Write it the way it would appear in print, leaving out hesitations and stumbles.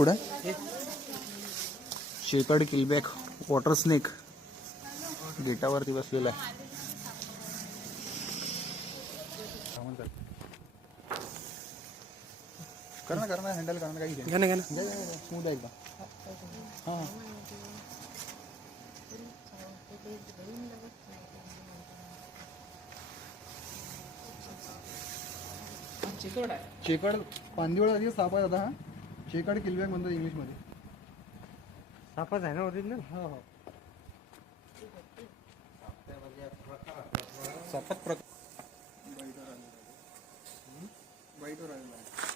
पुढे शेकड किलबॅक water snake गेटावरती बसलेला आहे. कर ना हँडल करणार काही घ्या ना स्मूथ आहे एकदम. हां चेकड पांदिवळा आधी साप आहे आता. हा चेकड किलबॅक म्हणतात इंग्लिश मध्ये. सापच आहे ना ओरिजिनल. हो हो सापात प्रकार बाईटवर आलेला आहे.